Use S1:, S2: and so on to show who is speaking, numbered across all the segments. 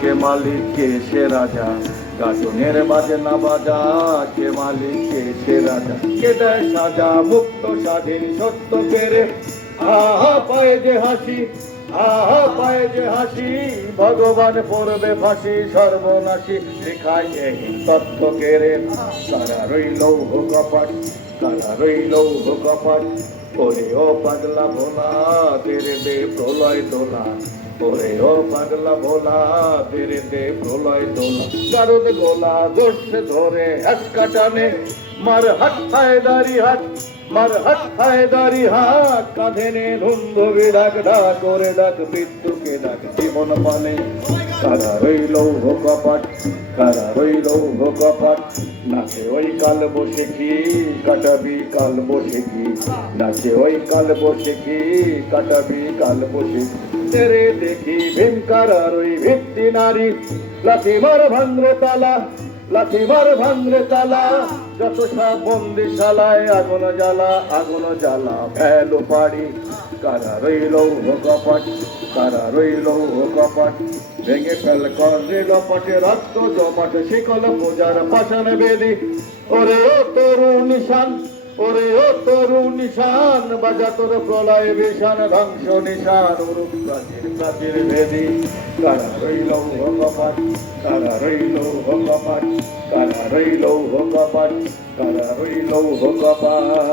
S1: কে মালিক কে সে রাজা। গাজনের বাজে না বাজা, কে মালিক কে সে রাজা। কে দেয় সাজা, মুক্ত, স্বাধীন, সত্য কেড়ে আহা, পায়ে যে হাসি, আহা, পায়ে যে হাসি। ভগবান পড়বে ফাঁসি, সর্বনাশী। লেখায় এই তত্ত্ব কেড়ে তারা রইল কপাট, তারা রইল কপাট। ওরে ও পাগলা ভোলা, তেরে দে প্রলয় দোলা। ওরে ওর পাগলা ভোলা দে প্রলয় দোলা। গারদ গোলা গোসে ধরে হাসকা কাটানে, মার হাত খায় দাড়ি হাত, মার হাত খায় দাড়ি হাত, কাঁধে নে ধুন্ধবি ডাক ডাক করে ডাক বিদ্যুকে ডাক, জীবন মানে। কারা রইল কপাট কারা রইল কপাট নাচে ওই কাল বসে কি কাটাবি কাল বসে কি? নাচে ওই কাল বসে কি কাটাবি কাল বসে তেরে দেখি আর ভিত্তি নারী, লাথি মার লাথি মার ভাঙরে তালা, যত সব বন্দিশালায় আগুন জ্বালা আগুন জ্বালা, ভেলো পাড়ি। কারা রইল কপাট, কারা রইল কপাট। ভেঙে ফেল করে লপাটে রক্ত জমাট শিকল, পূজার পাশান বেদি। ওরে তরুণ তরু নিশান ওরে ও তরু নিশান, বাজা তোর প্রলয় বিশান ধ্বংস নিশান উরুপ প্রাচীর প্রাচীর ভেদি কারা রইল ভগবান, কারা রইল ভগবান, কারা রইল ভগবান, কারা রইল কপাট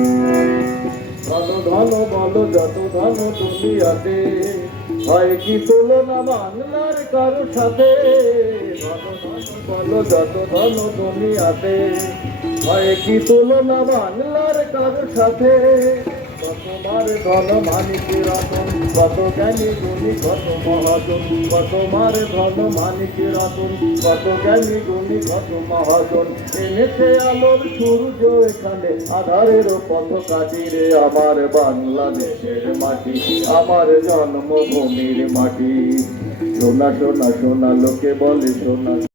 S1: ধন ধন ভালো যত ধন দুনিয়াতে হয় কি তুলনা বাংলার কারও সাথে? ধন ধন ভালো যত ধন দুনিয়াতে হয় কি তুলনা বাংলার কারও সাথে? কতবার ধন মানিকে রতন, কত জ্ঞানী গুণী, কত মহাজন কতবার ধন মানিকে রতন, কত জ্ঞানী গুণী, কত মহাজন। এনেছে আলোর সূর্য এখানে, আধারের পথ কাটিরে আমার বাংলাদেশের মাটি, আমার জন্মভূমির মাটি। সোনা সোনা সোনা লোকে বলে সোনা